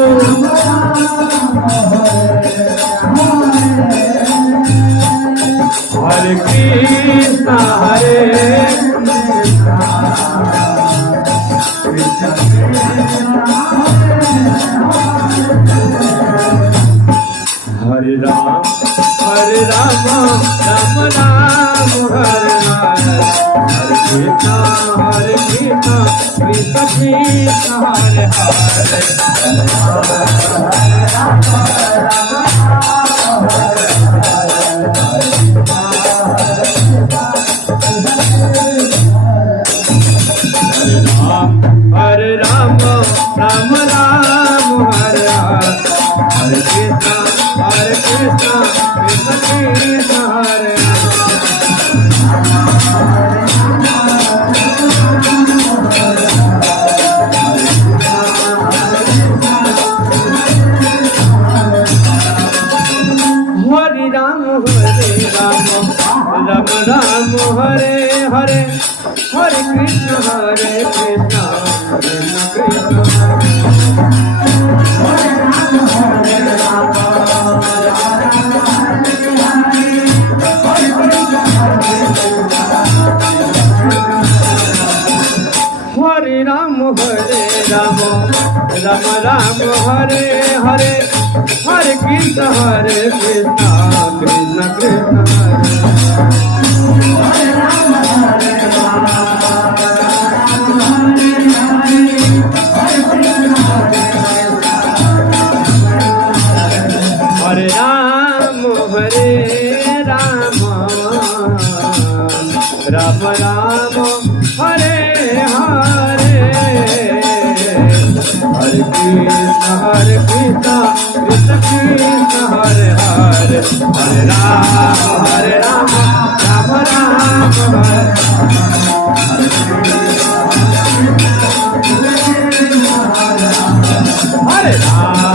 Hare Krishna, Hare Hare Ram, Hare Rama, Rama Ram, Hare Hare, Hare Krishna, Hare Krishna, Krishna Krishna, Hare Hare. Hare Rama, Rama Rama, Hare Hare, Hare Krishna, Krishna Krishna, Hare Hare. Hare Rama, Rama Rama, Hare Hare, Hare Krishna, Krishna Krishna, Hare Rama, Hare Rama, Hare Rama, Hare Rama, Rama Rama, Hare Hare, Hare Krishna, Krishna Krishna, Hare Rama, Hare Rama, Hare Rama, Hare Rama, Rama Rama, Hare Hare, Hare Krishna, Krishna Krishna, Hare Hare, Hare Rama, Rama Rama, Hare Hare Rama.